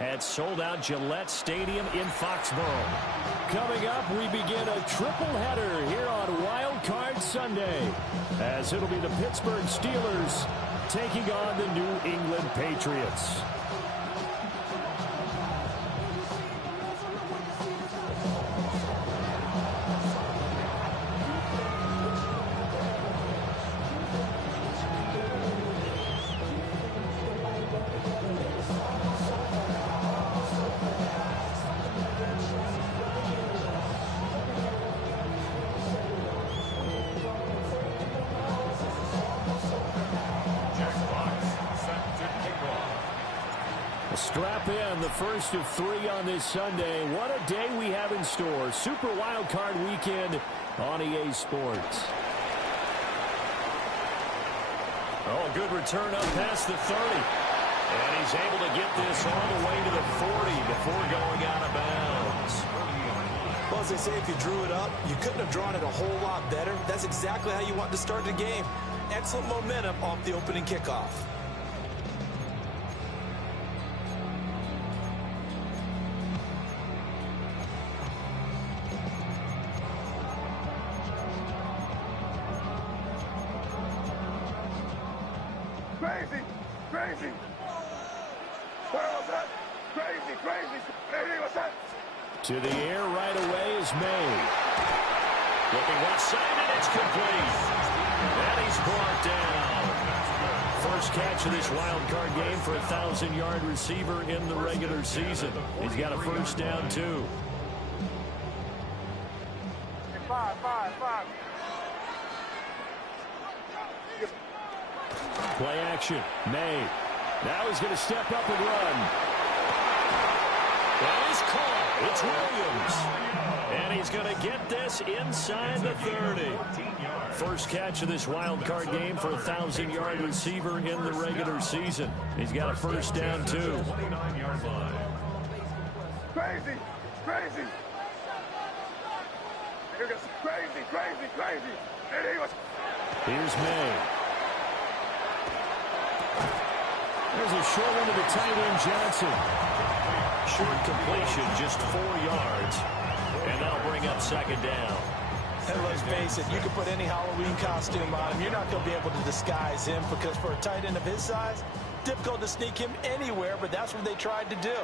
at sold-out Gillette Stadium in Foxborough. Coming up, we begin a triple header here on Wild Card Sunday, as it'll be the Pittsburgh Steelers taking on the New England Patriots. Strap in, the first of 3 on this Sunday. What a day we have in store. Super Wild Card Weekend on EA Sports. Oh, good return up past the 30. And he's able to get this all the way to the 40 before going out of bounds. Well, as they say, if you drew it up, you couldn't have drawn it a whole lot better. That's exactly how you want to start the game. Excellent momentum off the opening kickoff. Crazy, crazy. Where was that? Crazy, crazy. Crazy, what's that? To the air right away is May. Looking left side, and it's complete. And he's brought down. First catch of this wild card game for a 1,000-yard receiver in the regular season. He's got a first down, too. Five. Play action. May. Now he's going to step up and run. That is caught. It's Williams. And he's going to get this inside the 30. First catch of this wild card game for a 1,000-yard receiver in the regular season. He's got a first down, too. Crazy, crazy. Crazy. Here's May. There's a short one to the tight end, Johnson. Short completion, just 4 yards. And that'll bring up second down. And let's face it, you can put any Halloween costume on him. You're not going to be able to disguise him because for a tight end of his size, difficult to sneak him anywhere, but that's what they tried to do.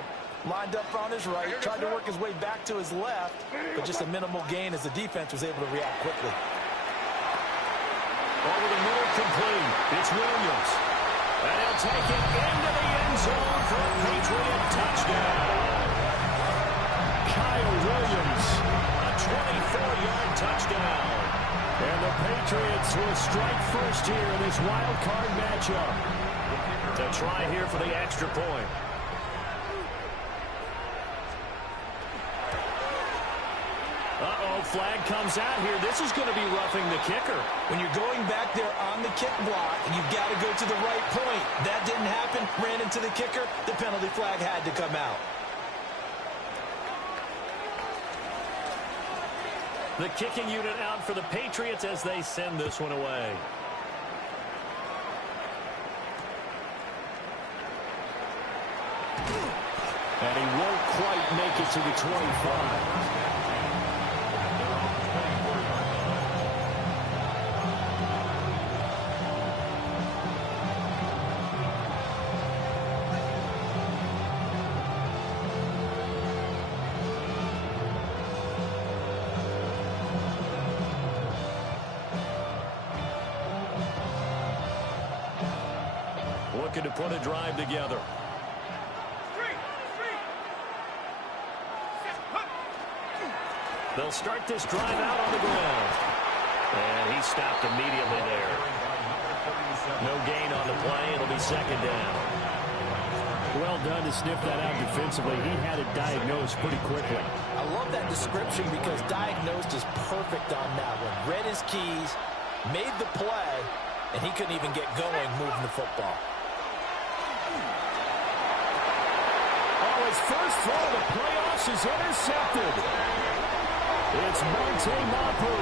Lined up on his right, tried to work his way back to his left, but just a minimal gain as the defense was able to react quickly. Over the middle, complete. It's Williams. And he'll take it into the end zone for a Patriot touchdown. Kyle Williams, a 24-yard touchdown. And the Patriots will strike first here in this wild card matchup. To try here for the extra point. Uh-oh, flag comes out here. This is going to be roughing the kicker. When you're going back there on the kick block, you've got to go to the right point. That didn't happen. Ran into the kicker. The penalty flag had to come out. The kicking unit out for the Patriots as they send this one away. And he won't quite make it to the 25. Looking to put a drive together. They'll start this drive out on the ground. And he stopped immediately there. No gain on the play. It'll be second down. Well done to sniff that out defensively. He had it diagnosed pretty quickly. I love that description because diagnosed is perfect on that one. Read his keys, made the play, and he couldn't even get going moving the football. Oh, his first throw of the playoffs is intercepted. It's Monte Mapu.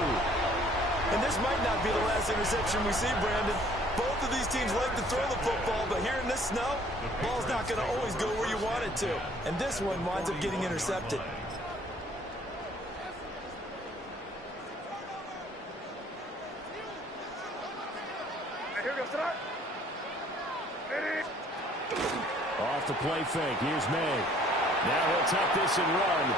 And this might not be the last interception we see, Brandon. Both of these teams like to throw the football, but here in this snow, ball's not going to always go where you want it to. And this one winds up getting intercepted. Off the play fake. Here's May. Now he'll tuck this and run.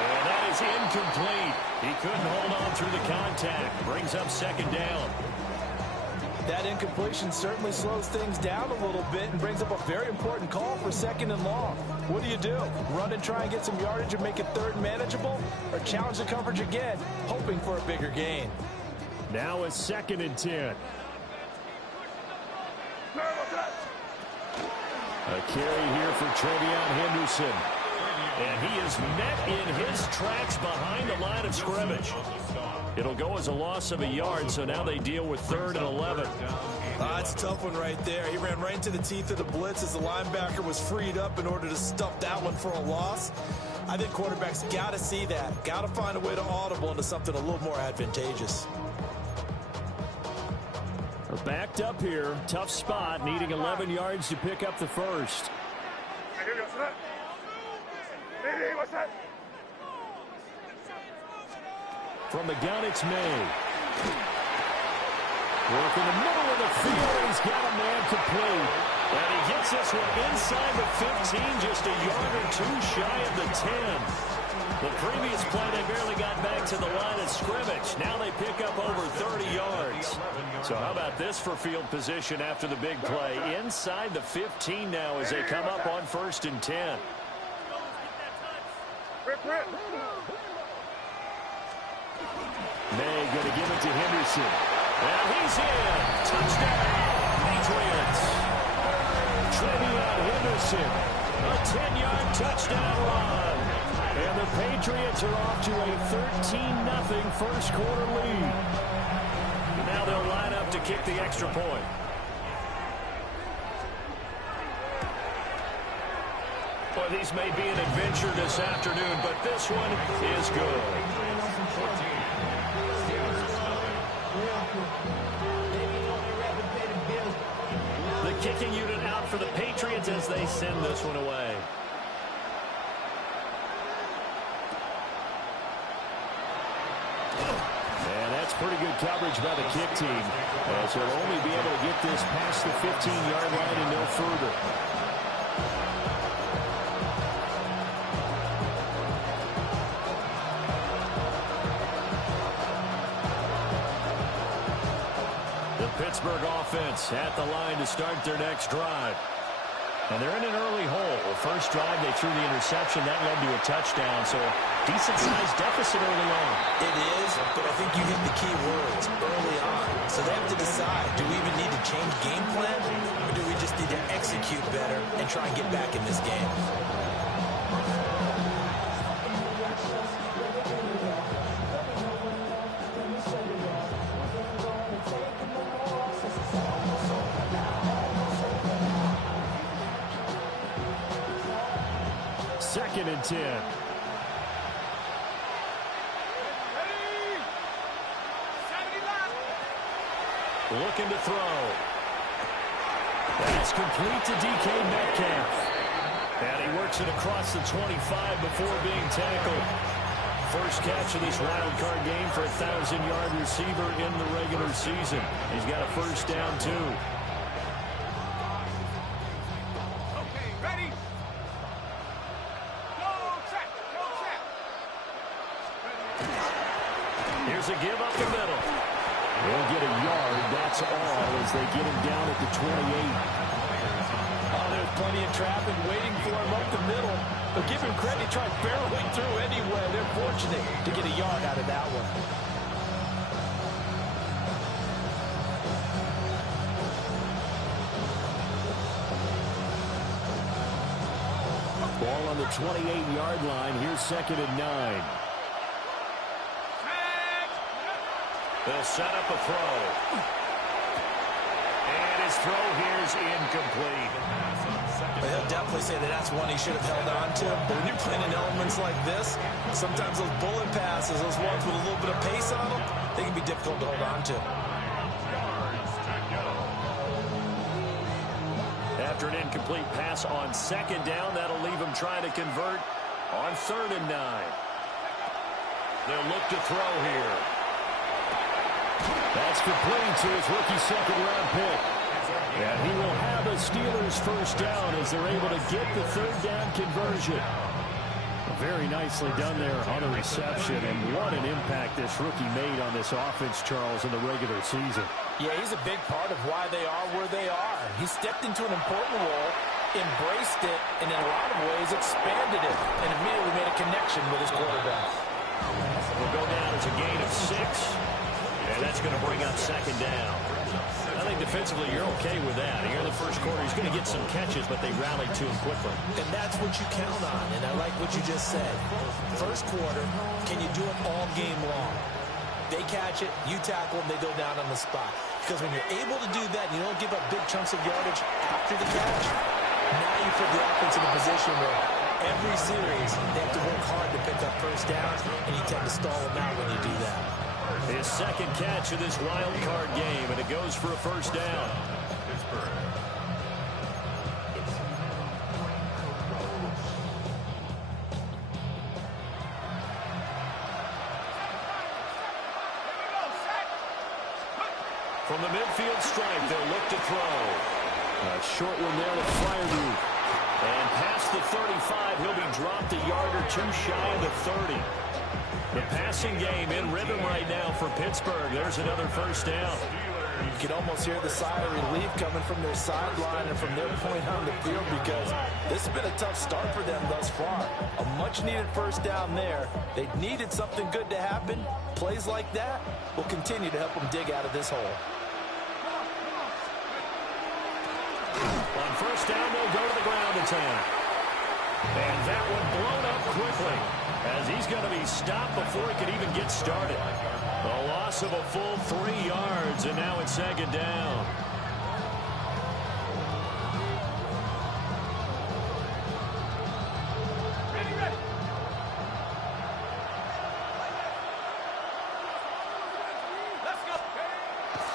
And that is incomplete. He couldn't hold on through the contact. Brings up second down. That incompletion certainly slows things down a little bit and brings up a very important call for second and long. What do? Run and try and get some yardage and make it third and manageable? Or challenge the coverage again, hoping for a bigger gain? Now it's 2nd and 10. A carry here for Travion Henderson. And he is met in his tracks behind the line of scrimmage. It'll go as a loss of a yard, so now they deal with 3rd and 11. It's a tough one right there. He ran right into the teeth of the blitz as the linebacker was freed up in order to stuff that one for a loss. I think quarterbacks got to see that. Got to find a way to audible into something a little more advantageous. Backed up here. Tough spot. Needing 11 yards to pick up the first. From the gun, it's May. Work in the middle of the field. He's got a man complete. And he gets this one inside the 15, just a yard or two shy of the 10. The previous play, they barely got back to the line of scrimmage. Now they pick up over 30 yards. So how about this for field position after the big play? Inside the 15 now as they come up on 1st and 10. May going to give it to Henderson. And he's in. Touchdown, Patriots. Travion Henderson, a 10-yard touchdown run. And the Patriots are off to a 13-0 first quarter lead. Now they'll line up to kick the extra point. Boy, these may be an adventure this afternoon, but this one is good. The kicking unit out for the Patriots as they send this one away. And that's pretty good coverage by the kick team, as they'll only be able to get this past the 15-yard line and no further. Pittsburgh offense at the line to start their next drive. And they're in an early hole. First drive, they threw the interception. That led to a touchdown, so decent-sized deficit early on. It is, but I think you hit the key words early on. So they have to decide, do we even need to change game plan, or do we just need to execute better and try and get back in this game? Second and 10. Looking to throw. That's complete to DK Metcalf. And he works it across the 25 before being tackled. First catch of this wild card game for a 1,000-yard receiver in the regular season. He's got a first down, too. Here's a give up the middle. They'll get a yard, that's all, as they get him down at the 28. Oh, there's plenty of traffic waiting for him up the middle. But give him credit, he tried barreling through anyway. They're fortunate to get a yard out of that one. Ball on the 28-yard line. Here's 2nd and 9. They'll set up a throw. And his throw here is incomplete. They'll definitely say that that's one he should have held on to. But when you're playing in elements like this, sometimes those bullet passes, those ones with a little bit of pace on them, they can be difficult to hold on to. After an incomplete pass on second down, that'll leave him trying to convert on 3rd and 9. They'll look to throw here. That's complete to his rookie second-round pick. And he will have a Steelers first down as they're able to get the 3rd down conversion. Very nicely done there on the reception, and what an impact this rookie made on this offense, Charles, in the regular season. Yeah, he's a big part of why they are where they are. He stepped into an important role, embraced it, and in a lot of ways expanded it, and immediately made a connection with his quarterback. Will go down as a gain of 6, and that's going to bring up 2nd down. I think defensively you're okay with that. Here in the first quarter, he's going to get some catches, but they rallied to him quickly. And that's what you count on, and I like what you just said. First quarter, can you do it all game long? They catch it, you tackle them, they go down on the spot. Because when you're able to do that, you don't give up big chunks of yardage after the catch, now you put the offense in a position where every series they have to work hard to pick up first downs, and you tend to stall them out when you do that. His second catch of this wild card game, and it goes for a first down. From the midfield stripe, they'll look to throw. A short one there to Fryermuth. And past the 35, he'll be dropped a yard or two shy of the 30. The passing game in rhythm right now for Pittsburgh. There's another first down. You can almost hear the sigh of relief coming from their sideline and from their point on the field, because this has been a tough start for them thus far. A much-needed first down there. They needed something good to happen. Plays like that will continue to help them dig out of this hole. On first down, they'll go to the ground attack. And that one blown up quickly, as he's going to be stopped before he can even get started. A loss of a full 3 yards, and now it's 2nd down.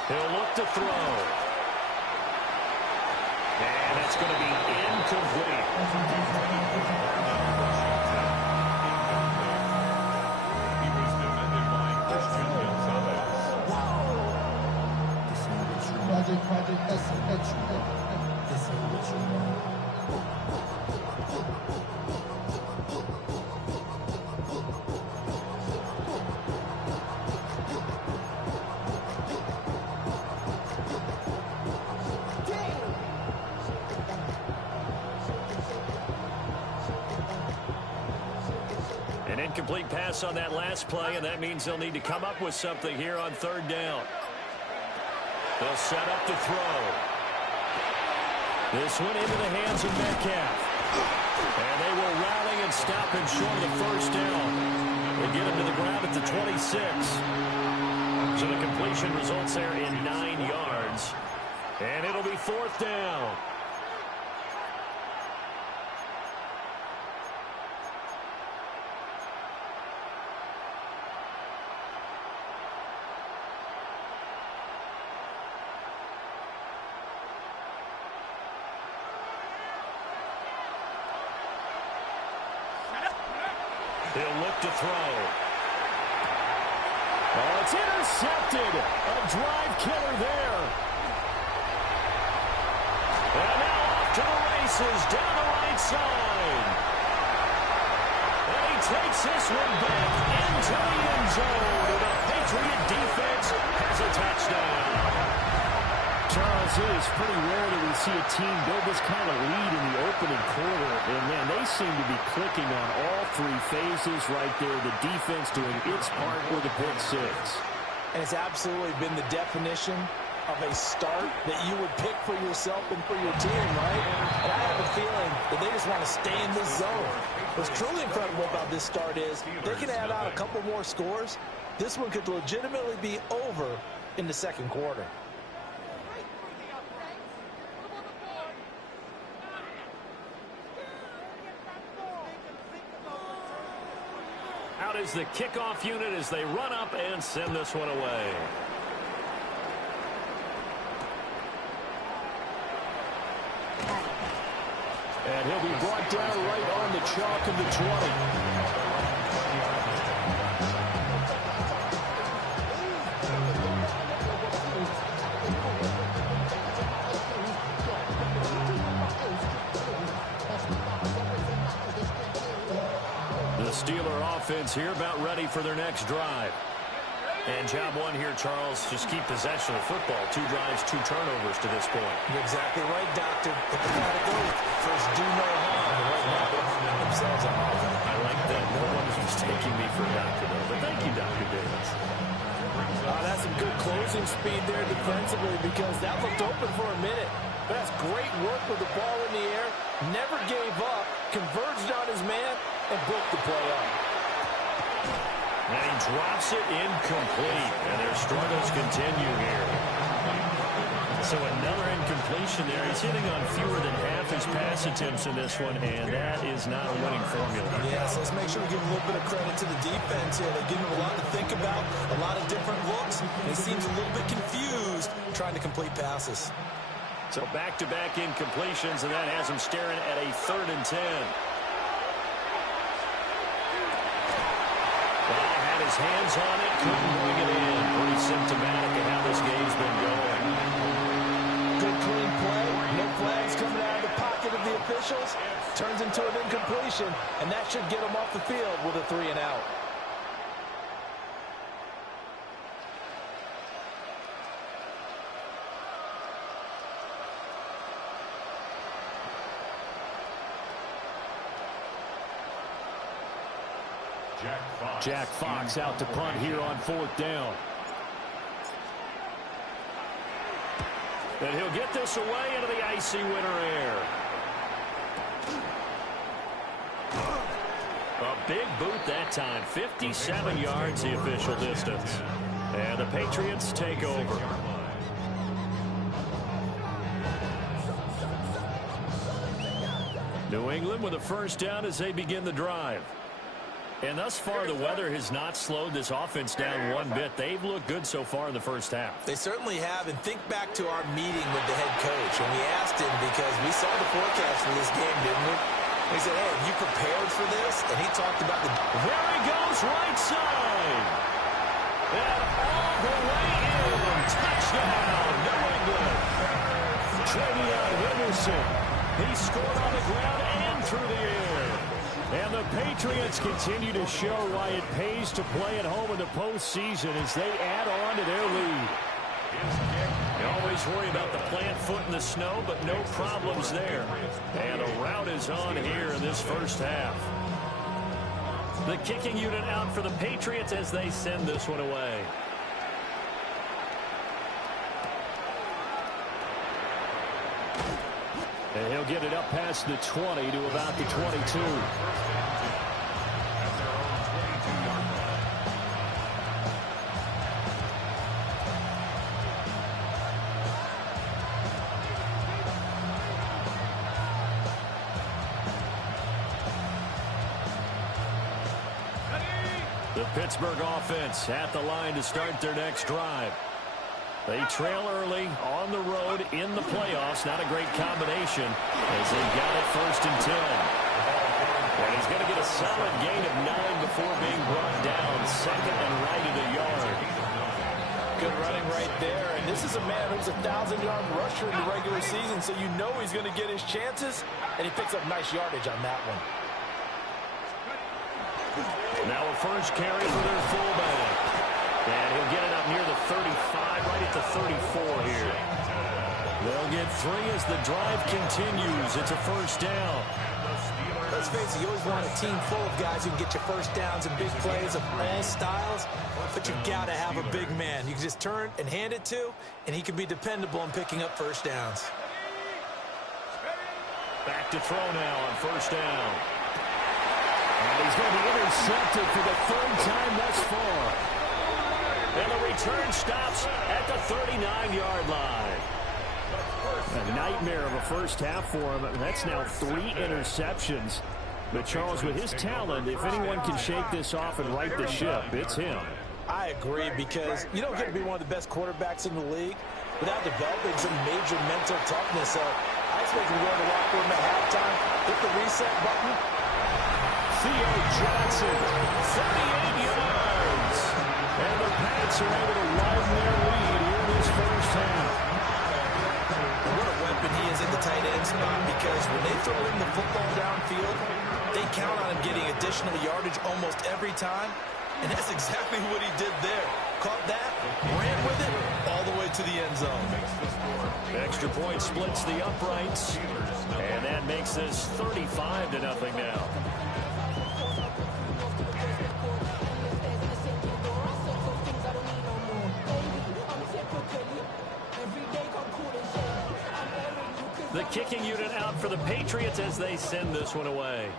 He'll look to throw. And that's going to be incomplete. An incomplete pass on that last play, and that means they'll need to come up with something here on 3rd down. They'll set up to throw. This one into the hands of Metcalf. And they will rally and stop him short of the first down. They get him to the ground at the 26. So the completion results there in 9 yards. And it'll be 4th down. He'll look to throw. Oh, it's intercepted. A drive killer there. And now off to the races down the right side. And he takes this one back into the end zone. And the Patriot defense has a touchdown. Charles, it is pretty rare that we see a team build this kind of lead in the opening quarter. And, man, they seem to be clicking on all 3 phases right there. The defense doing its part with a pick 6. And it's absolutely been the definition of a start that you would pick for yourself and for your team, right? And I have a feeling that they just want to stay in this zone. What's truly incredible about this start is they can add on a couple more scores. This one could legitimately be over in the 2nd quarter. Out is the kickoff unit as they run up and send this one away. And he'll be brought down right on the chalk of the 20. The Steeler offense here about ready for their next drive. And job one here, Charles, just keep possession of football. 2 drives, 2 turnovers to this point. You're exactly right, Doctor. But they got to go first, do no harm. And right now, they're harming themselves on offense. I like that. No one is taking me for a doctor, though. But thank you, Dr. Davis. That's some good closing speed there defensively because that looked open for a minute. But that's great work with the ball in the air. Never gave up, converged on his man, and broke the play up. And he drops it incomplete. And their struggles continue here. So another incompletion there. He's hitting on fewer than half his pass attempts in this one, and that is not a winning formula. Yes, let's make sure we give a little bit of credit to the defense here. They give him a lot to think about, a lot of different looks. He seems a little bit confused trying to complete passes. So back-to-back incompletions, and that has him staring at a 3rd and 10. Well, had his hands on it, couldn't bring it in. Pretty symptomatic of how this game's been going. Good clean play. No flags coming out of the pocket of the officials. Turns into an incompletion, and that should get him off the field with a 3 and out. Jack Fox out to punt here on 4th down. And he'll get this away into the icy winter air. A big boot that time. 57 yards the official distance. And the Patriots take over. New England with a 1st down as they begin the drive. And thus far, the weather has not slowed this offense down one bit. They've looked good so far in the 1st half. They certainly have. And think back to our meeting with the head coach. And we asked him because we saw the forecast for this game, didn't we? He said, hey, have you prepared for this? And he talked about the... There he goes, right side. And all the way in. Touchdown, New England. Travion Henderson. He scored on the ground and through the air. And the Patriots continue to show why it pays to play at home in the postseason as they add on to their lead. You always worry about the plant foot in the snow, but no problems there. And a rout is on here in this 1st half. The kicking unit out for the Patriots as they send this one away. And he'll get it up past the 20 to about the 22. The Pittsburgh offense at the line to start their next drive. They trail early on the road in the playoffs. Not a great combination as they got it 1st and 10. And he's going to get a solid gain of 9 before being brought down 2nd and right at a yard. Good running right there. And this is a man who's a 1,000-yard rusher in the regular season, so you know he's going to get his chances. And he picks up nice yardage on that one. Now a 1st carry for their fullback. And he'll get it up near the 35, right at the 34 here. They'll get 3 as the drive continues. It's a 1st down. Let's face it, you always want a team full of guys who can get you 1st downs and big plays of all styles, but you've got to have a big man. You can just turn and hand it to, and he can be dependable in picking up 1st downs. Back to throw now on 1st down. And he's going to be intercepted for the 3rd time thus far. And the return stops at the 39-yard line. A nightmare of a 1st half for him. That's now 3 interceptions. But Charles, with his talent, if anyone can shake this off and right the ship, it's him. I agree, because you don't get to be one of the best quarterbacks in the league without developing some major mental toughness. So I they can go to the locker room at halftime, hit the reset button. Theo Johnson, 38 yards. And the Pats are able to widen their lead here in this first half. What a weapon he is at the tight end spot, because when they throw him the football downfield, they count on him getting additional yardage almost every time. And that's exactly what he did there. Caught that, ran with it, all the way to the end zone. Extra point splits the uprights. And that makes this 35-0 now. The kicking unit out for the Patriots as they send this one away.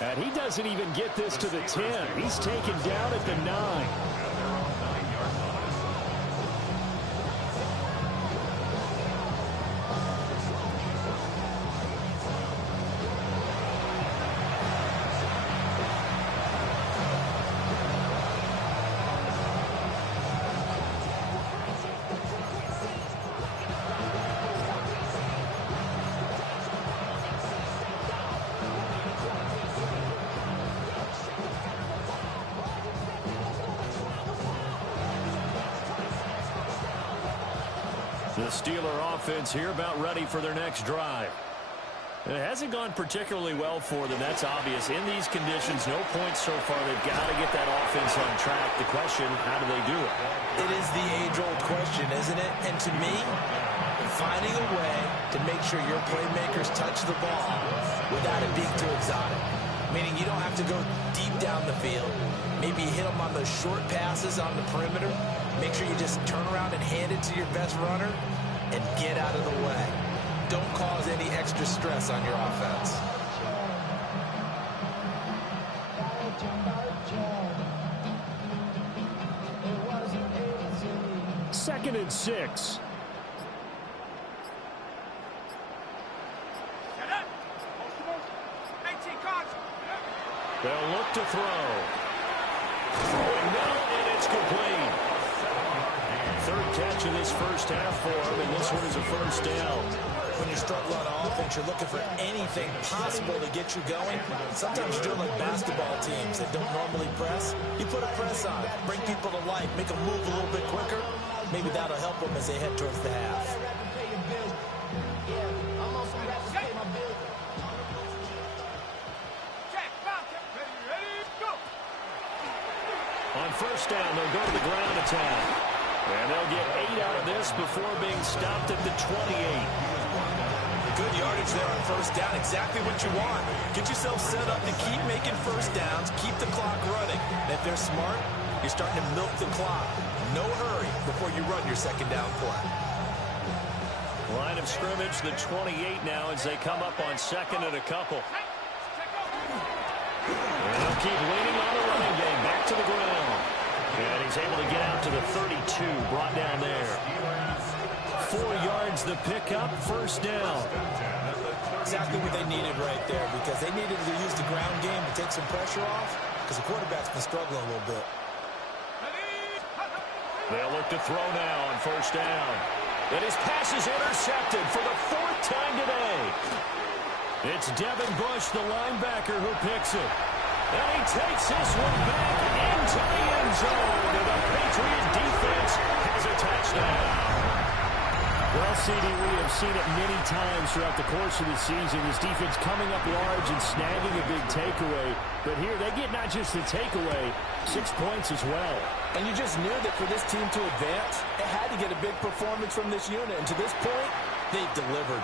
And he doesn't even get this to the 10. He's taken down at the 9. The Steeler offense here about ready for their next drive. It hasn't gone particularly well for them. That's obvious. In these conditions, no points so far. They've got to get that offense on track. The question, how do they do it? It is the age-old question, isn't it? And to me, finding a way to make sure your playmakers touch the ball without it being too exotic. Meaning you don't have to go deep down the field. Maybe hit them on those short passes on the perimeter. Make sure you just turn around and hand it to your best runner and get out of the way. Don't cause any extra stress on your offense. Second and 6. They'll look to throw. Throwing now, and it's complete. Third catch of this first half for him, and this one is a first down. When you're struggling on offense, you're looking for anything possible to get you going. Sometimes you're doing like basketball teams that don't normally press. You put a press on, bring people to life, make them move a little bit quicker. Maybe that'll help them as they head towards the half. On first down, they'll go to the ground attack. And they'll get 8 out of this before being stopped at the 28. Good yardage there on first down. Exactly what you want. Get yourself set up to keep making first downs, keep the clock running. And if they're smart, you're starting to milk the clock. No hurry before you run your second down play. Line of scrimmage, the 28 now as they come up on second and a couple. And they'll keep leaning on the running game. Back to the ground. And he's able to get out to the 32, brought down there. 4 yards the pickup, first down. Exactly what they needed right there, because they needed to use the ground game to take some pressure off, because the quarterback's been struggling a little bit. They'll look to throw now on first down. And his pass is intercepted for the 4th time today. It's Devin Bush, the linebacker, who picks it. And he takes this one back into the end zone. And the Patriot defense has a touchdown. Well, CD, we have seen it many times throughout the course of the season. This defense coming up large and snagging a big takeaway. But here, they get not just the takeaway, 6 points as well. And you just knew that for this team to advance, it had to get a big performance from this unit. And to this point, they've delivered.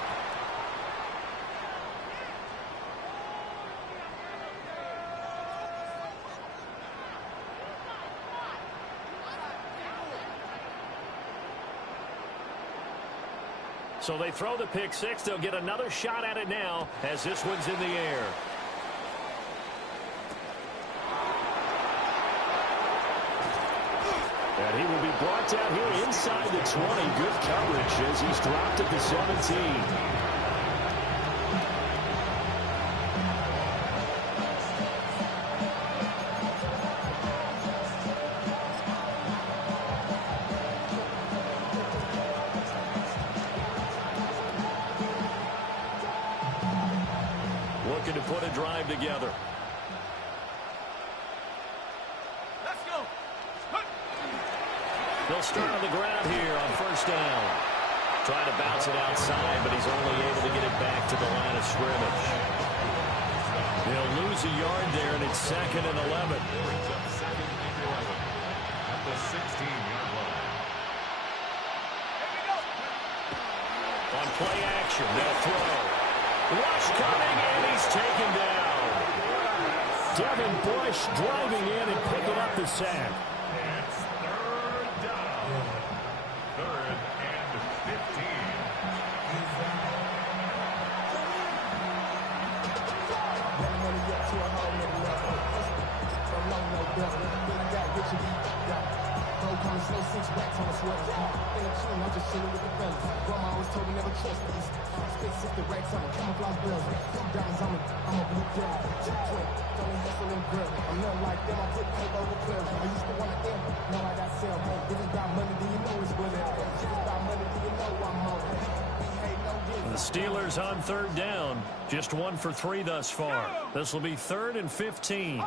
So they throw the pick six. They'll get another shot at it now as this one's in the air. And he will be brought down here inside the 20. Good coverage as he's dropped at the 17. a drive together. Let's go. They'll start on the ground here on first down. Trying to bounce it outside, but he's only able to get it back to the line of scrimmage. He'll lose a yard there, and it's 2nd and 11. Brings up 2nd and 11 at the 16-yard line. On play action, they'll throw. Rush coming, and he's taken down. Devin Bush driving in and picking up the sack. It's 3rd down. 3rd and 15. Slow 6 racks on the sweater. In the tune, I'm just chilling with the fellas. Grandma always told me never trust these. Spit 60 racks on camouflage bells. Diamonds on me, I'm a blue devil. Twin, don't hustle and grill. I'm nothing like them, I put paper over clear. I used to want to end, now I got sell. If it's about money, then you know it's what it is. If it's about money, then you know I'm on it. The Steelers on 3rd down. Just 1 for 3 thus far. This will be 3rd and 15.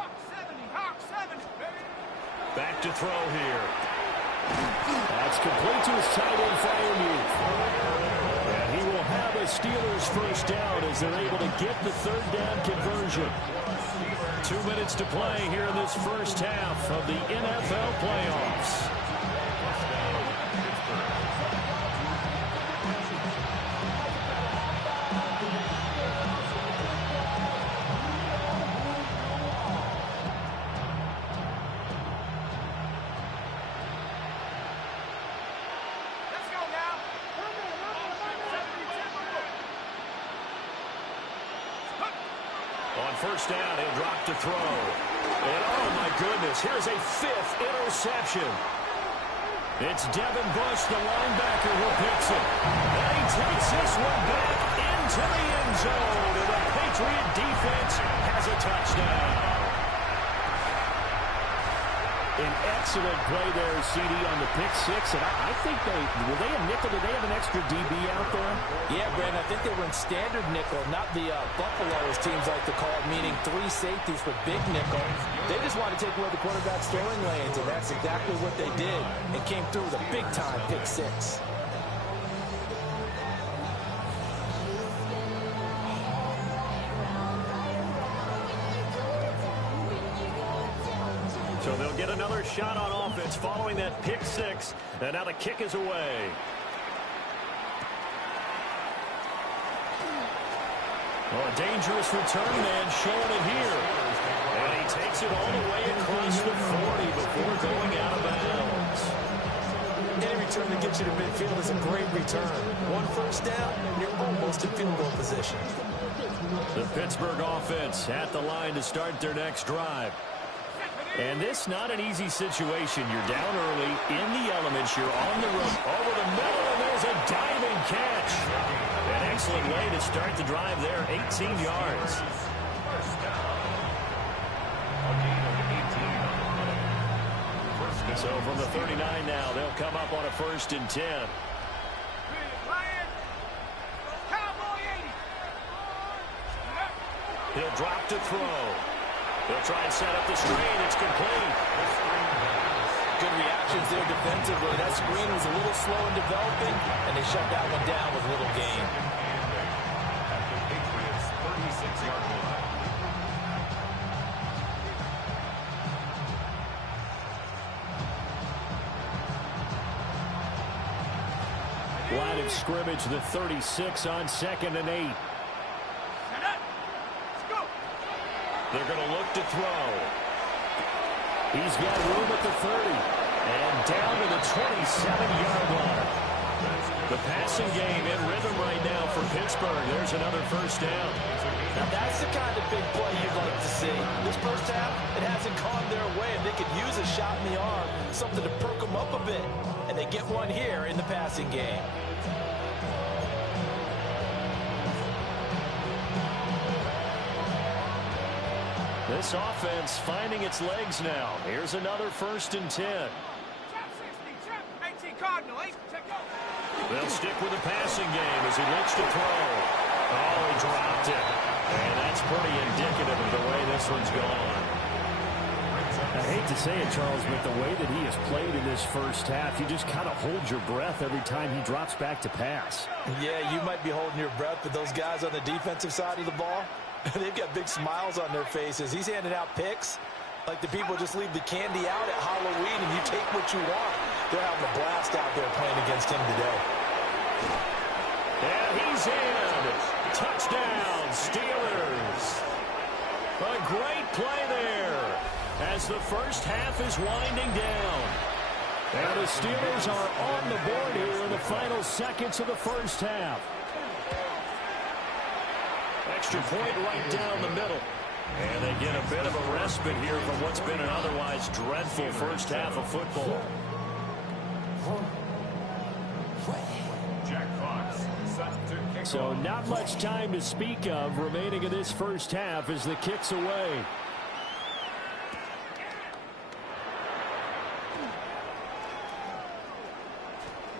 Back to throw here. That's complete to his tight end, Freiermuth. And he will have a Steelers first down as they're able to get the 3rd down conversion. 2 minutes to play here in this first half of the NFL playoffs. First down, he'll drop to throw. And oh my goodness, here's a 5th interception. It's Devin Bush, the linebacker, who picks it. And he takes this one back into the end zone. And the Patriot defense has a touchdown. An excellent play there, CD, on the pick 6. And I think were they a nickel? Did they have an extra DB out there? Yeah, Brandon, I think they were in standard nickel, not the Buffalo, as teams like to call it, meaning 3 safeties for big nickel. They just want to take away the quarterback's throwing lanes, and that's exactly what they did, and came through with a big-time pick 6. So they'll get another shot on offense following that pick 6. And now the kick is away. Well, a dangerous return man showing it here. And he takes it all the way across the 40 before going out of bounds. Any return that gets you to midfield is a great return. 1 first down, you're almost in field goal position. The Pittsburgh offense at the line to start their next drive. And this not an easy situation. You're down early in the elements. You're on the run over the middle, and there's a diving catch. An excellent way to start the drive there. 18 yards. So from the 39 now, they'll come up on a 1st and 10. He'll drop to throw. They'll try and set up the screen. It's complete. Good reactions there defensively. That screen was a little slow in developing, and they shut that one down with little gain. At the Patriots' 36-yard line. Line of scrimmage, the 36 on 2nd and 8. They're going to look to throw. He's got room at the 30. And down to the 27-yard line. The passing game in rhythm right now for Pittsburgh. There's another first down. Now that's the kind of big play you'd like to see. This first half, it hasn't gone their way, and they could use a shot in the arm, something to perk them up a bit. And they get one here in the passing game. This offense finding its legs now. Here's another 1st and 10. They'll stick with the passing game as he looks to throw. Oh, he dropped it. And that's pretty indicative of the way this one's gone. I hate to say it, Charles, but the way that he has played in this first half, you just kind of hold your breath every time he drops back to pass. Yeah, you might be holding your breath, but those guys on the defensive side of the ball, they've got big smiles on their faces. He's handing out picks like the people just leave the candy out at Halloween and you take what you want. They're having a blast out there playing against him today. And he's in. Touchdown, Steelers. A great play there as the first half is winding down. And the Steelers are on the board here in the final seconds of the first half. Extra point right down the middle. And they get a bit of a respite here from what's been an otherwise dreadful first half of football. Jack Fox set to kick So off. not much time to speak of remaining in this first half as the kick's away.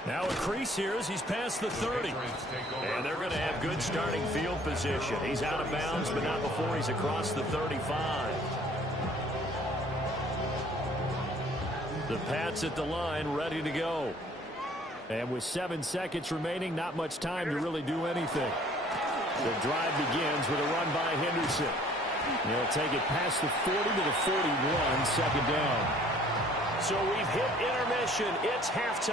Now a crease here as he's past the 30. And they're going to have good starting field position. He's out of bounds, but not before he's across the 35. The Pats at the line, ready to go. And with 7 seconds remaining, not much time to really do anything. The drive begins with a run by Henderson. They'll take it past the 40 to the 41, second down. So we've hit intermission. It's halftime.